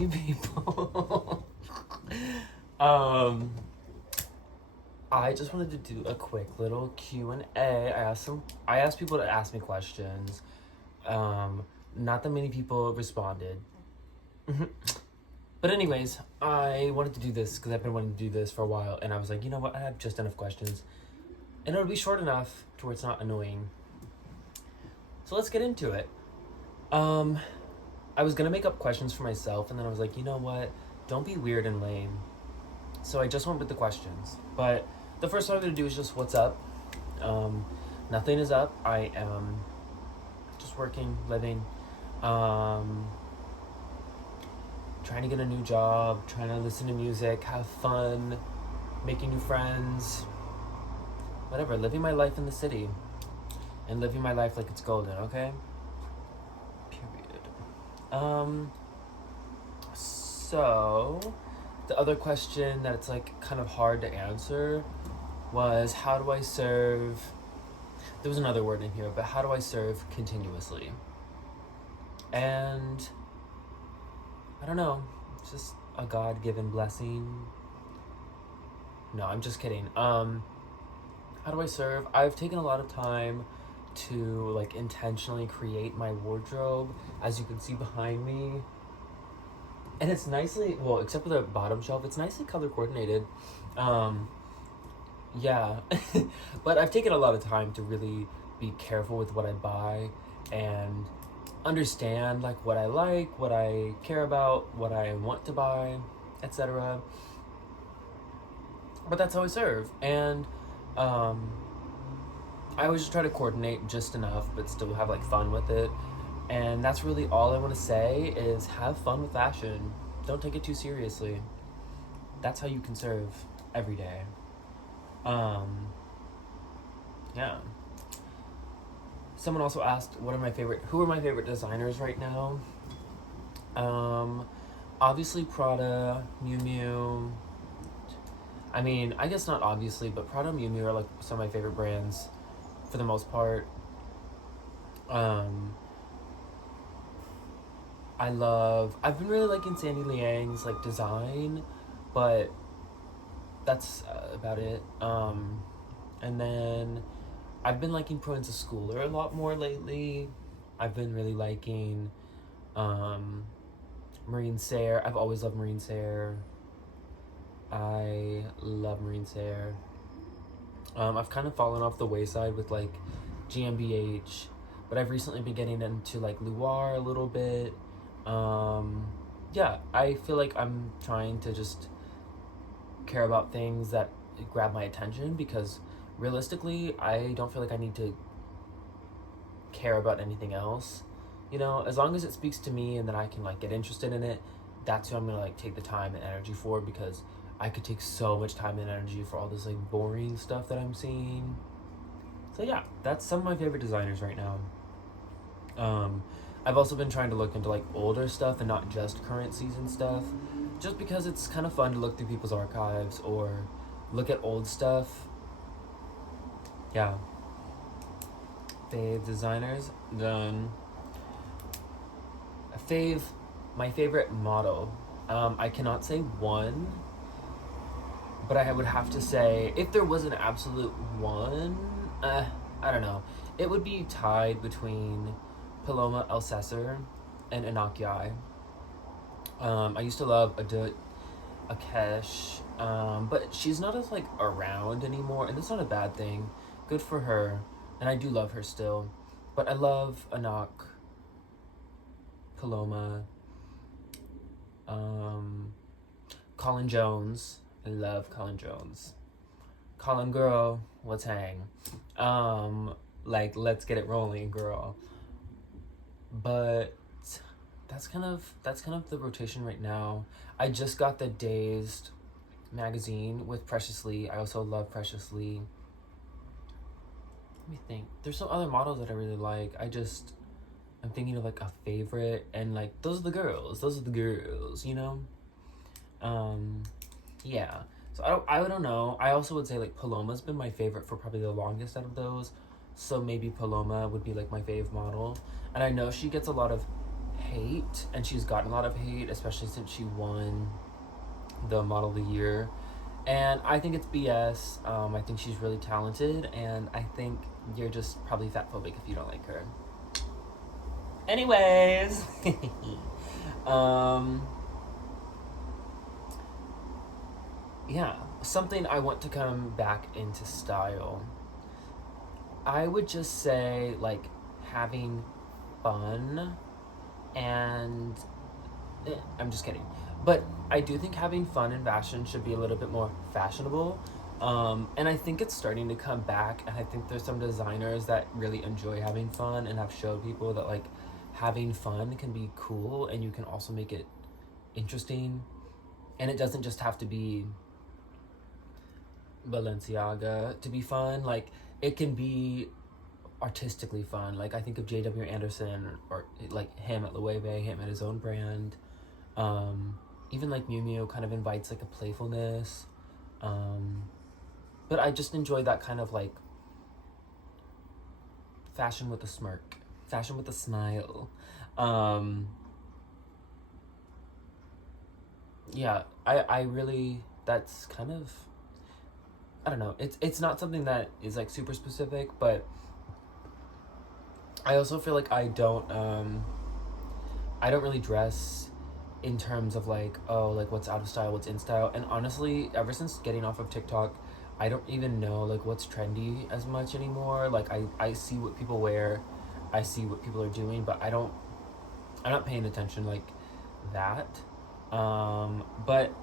Hey people. um I just wanted to do a quick little Q&A. I asked people to ask me questions. Not that many people responded. But anyways, I wanted to do this because I've been wanting to do this for a while, and I was like, you know what, I have just enough questions. And it'll be short enough to where it's not annoying. So let's get into it. I was gonna make up questions for myself, and then I was like, you know what? Don't be weird and lame. So I just went with the questions. But the first one I'm gonna do is just what's up. Nothing is up. I am just working, living, trying to get a new job, trying to listen to music, have fun, making new friends, whatever. Living my life in the city, and living my life like it's golden. Okay. So the other question that it's like kind of hard to answer was, how do I serve? There was another word in here, but how do I serve continuously? And I don't know, it's just a God-given blessing. No, I'm just kidding. How do I serve? I've taken a lot of time to like intentionally create my wardrobe, as you can see behind me. And it's nicely, well, except for the bottom shelf, it's nicely color coordinated. Yeah. But I've taken a lot of time to really be careful with what I buy and understand like what I care about, what I want to buy, etc. But that's how I serve. And I always just try to coordinate just enough but still have like fun with it. And that's really all I want to say is have fun with fashion. Don't take it too seriously. That's how you can serve every day. Yeah. Someone also asked who are my favorite designers right now. Obviously Prada, Miu Miu. I mean, I guess not obviously, but Prada and Miu Miu are like some of my favorite brands for the most part. I've been really liking Sandy Liang's like design, but that's about it. And then I've been liking Provenza Schooler a lot more lately. I've been really liking Marine Serre. I've always loved Marine Serre. I love Marine Serre. I've kind of fallen off the wayside with like GmbH, but I've recently been getting into like Loire a little bit. Yeah, I feel like I'm trying to just care about things that grab my attention, because realistically, I don't feel like I need to care about anything else. You know, as long as it speaks to me and then I can like get interested in it, that's what I'm gonna like take the time and energy for, because I could take so much time and energy for all this like boring stuff that I'm seeing. So yeah, that's some of my favorite designers right now. I've also been trying to look into like older stuff and not just current season stuff, just because it's kind of fun to look through people's archives or look at old stuff. Yeah. Fave designers, done. My favorite model. I cannot say one, but I would have to say, if there was an absolute one, I don't know. It would be tied between Paloma Alcesser and Inakiai. I used to love Adut Akesh, but she's not as like around anymore, and that's not a bad thing. Good for her, and I do love her still. But I love Anak, Paloma, Colin Jones. I love Colin Jones. Colin girl, let's hang. Like let's get it rolling, girl. But that's kind of the rotation right now. I just got the Dazed magazine with Precious Lee. I also love Precious Lee. Let me think. There's some other models that I really like. I'm thinking of like a favorite, and like those are the girls, you know? Yeah. So I don't know. I also would say like Paloma's been my favorite for probably the longest out of those. So maybe Paloma would be like my fave model. And I know she gets a lot of hate, and she's gotten a lot of hate, especially since she won the Model of the Year. And I think it's BS. I think she's really talented, and I think you're just probably fat phobic if you don't like her. Anyways, yeah, something I want to come back into style. I would just say, like, having fun, and I'm just kidding. But I do think having fun in fashion should be a little bit more fashionable. And I think it's starting to come back, and I think there's some designers that really enjoy having fun and have showed people that, like, having fun can be cool, and you can also make it interesting. And it doesn't just have to be Balenciaga to be fun. Like, it can be artistically fun. Like, I think of J.W. Anderson, or like him at Loewe, him at his own brand. Even like Miu Miu kind of invites like a playfulness. But I just enjoy that kind of like fashion with a smirk, fashion with a smile. Yeah, I really, that's kind of, I don't know. It's not something that is like super specific, but I also feel like I don't really dress in terms of like, oh, like what's out of style, what's in style. And honestly, ever since getting off of TikTok, I don't even know like what's trendy as much anymore. Like I see what people wear, I see what people are doing, but I'm not paying attention like that. But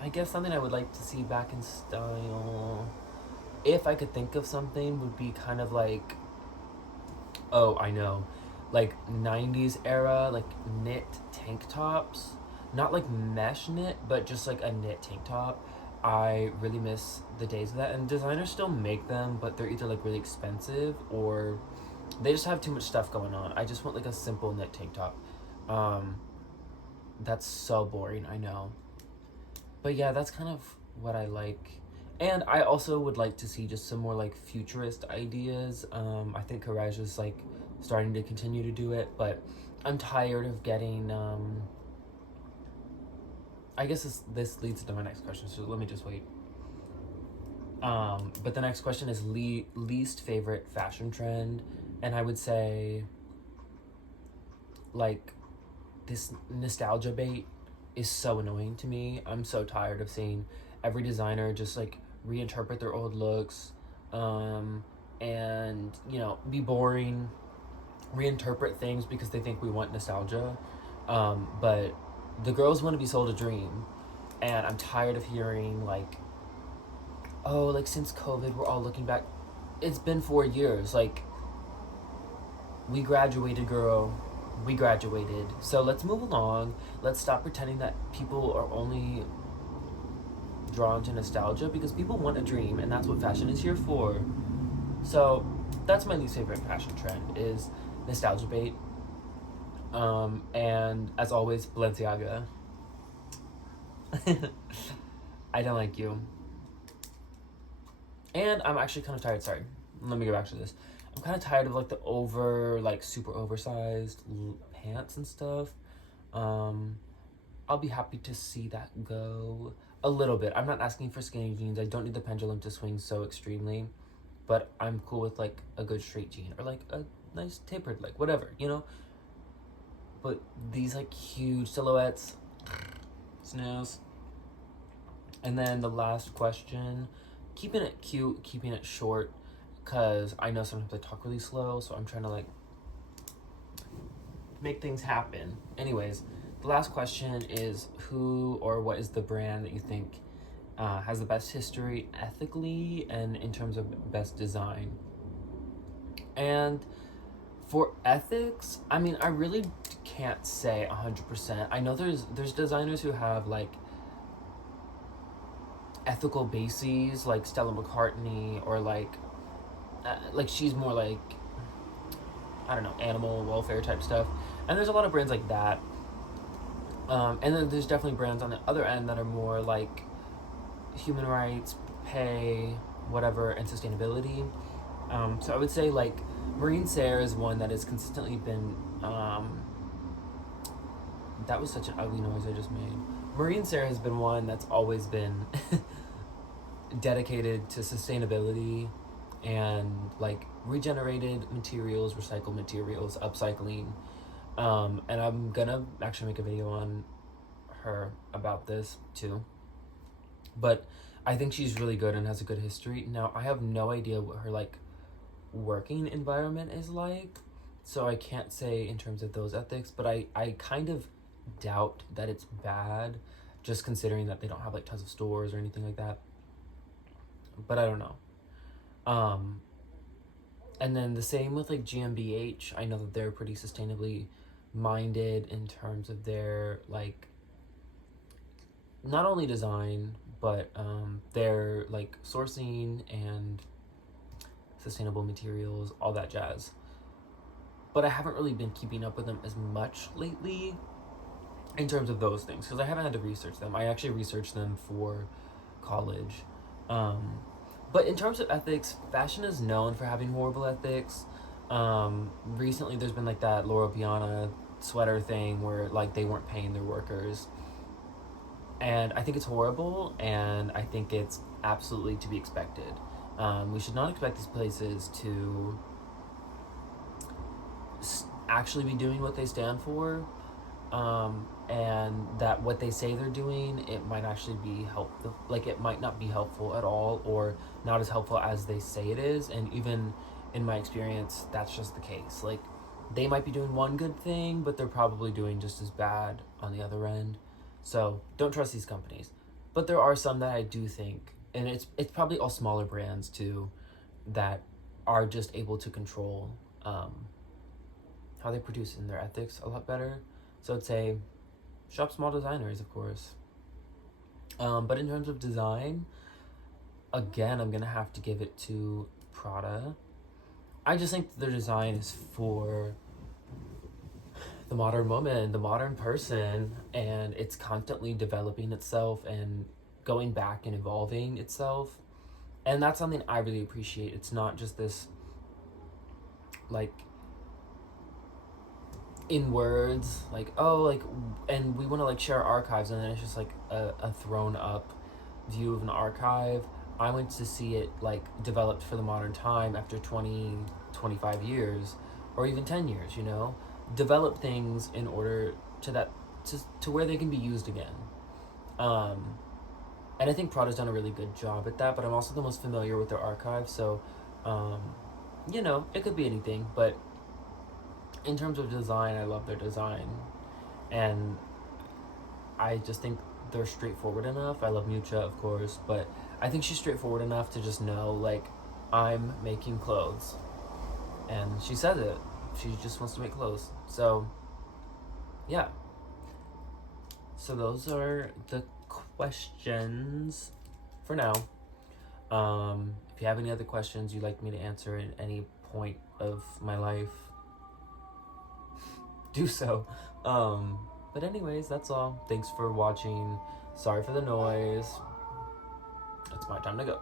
I guess something I would like to see back in style, if I could think of something, would be kind of like, oh, I know, like 90s era, like knit tank tops. Not like mesh knit, but just like a knit tank top. I really miss the days of that. And designers still make them, but they're either like really expensive or they just have too much stuff going on. I just want like a simple knit tank top. That's so boring, I know. But yeah, that's kind of what I like. And I also would like to see just some more like futurist ideas. I think Courage is like starting to continue to do it, but I'm tired of getting I guess this leads to my next question, so let me just wait. But the next question is least favorite fashion trend, and I would say like this nostalgia bait is so annoying to me. I'm so tired of seeing every designer just like reinterpret their old looks, and you know, be boring, reinterpret things because they think we want nostalgia, but the girls want to be sold a dream, and I'm tired of hearing like, oh, like since COVID we're all looking back. It's been 4 years. Like, we graduated, girl, we graduated, so let's move along. Let's stop pretending that people are only drawn to nostalgia, because people want a dream, and that's what fashion is here for. So that's my least favorite fashion trend, is nostalgia bait. And as always, Balenciaga. I don't like you. And I'm actually kind of tired. Sorry, let me go back to this. I'm kind of tired of like the like super oversized pants and stuff. I'll be happy to see that go a little bit. I'm not asking for skinny jeans. I don't need the pendulum to swing so extremely, but I'm cool with like a good straight jean, or like a nice tapered, like whatever, you know. But these like huge silhouettes, snooze. And then the last question, keeping it cute, keeping it short, because I know sometimes I talk really slow, so I'm trying to like make things happen. Anyways, the last question is, who or what is the brand that you think has the best history ethically and in terms of best design? And for ethics, I mean, I really can't say 100%. I know there's designers who have like ethical bases, like Stella McCartney, or like she's more like, I don't know, animal welfare type stuff. And there's a lot of brands like that. And then there's definitely brands on the other end that are more like human rights, pay, whatever, and sustainability. So I would say like Marine Serre is one that has consistently been that was such an ugly noise I just made. Marie and Sarah has been one that's always been dedicated to sustainability and like regenerated materials, recycled materials, upcycling. And I'm gonna actually make a video on her about this too. But I think she's really good and has a good history. Now, I have no idea what her like working environment is like, so I can't say in terms of those ethics, but I kind of doubt that it's bad, just considering that they don't have like tons of stores or anything like that. But I don't know. And then the same with like GmbH. I know that they're pretty sustainably minded in terms of their like not only design but their like sourcing and sustainable materials, all that jazz. But I haven't really been keeping up with them as much lately in terms of those things because I haven't had to research them. I actually researched them for college. But in terms of ethics, fashion is known for having horrible ethics. Recently, there's been like that Loro Piana sweater thing where like they weren't paying their workers. And I think it's horrible, and I think it's absolutely to be expected. We should not expect these places to actually be doing what they stand for, and that what they say they're doing, it might actually be helpful. Like it might not be helpful at all, or not as helpful as they say it is. And even in my experience, that's just the case. Like they might be doing one good thing, but they're probably doing just as bad on the other end. So don't trust these companies. But there are some that I do think, and it's probably all smaller brands too, that are just able to control how they produce in their ethics a lot better. So I'd say shop small designers, of course. But in terms of design, again, I'm gonna have to give it to Prada. I just think their design is for the modern woman, the modern person, and it's constantly developing itself and going back and evolving itself. And that's something I really appreciate. It's not just this like in words like, oh, like, and we want to like share archives, and then it's just like a thrown up view of an archive. I went to see it like developed for the modern time after 20, 25 years, or even 10 years, you know, develop things in order to that to where they can be used again. And I think Prada's done a really good job at that, but I'm also the most familiar with their archive, so you know, it could be anything. But in terms of design, I love their design, and I just think they're straightforward enough. I love Mucha, of course, but I think she's straightforward enough to just know, like, I'm making clothes. And she says it. She just wants to make clothes. So, yeah. So those are the questions for now. If you have any other questions you'd like me to answer at any point of my life, do so. But anyways, that's all. Thanks for watching. Sorry for the noise. It's my time to go.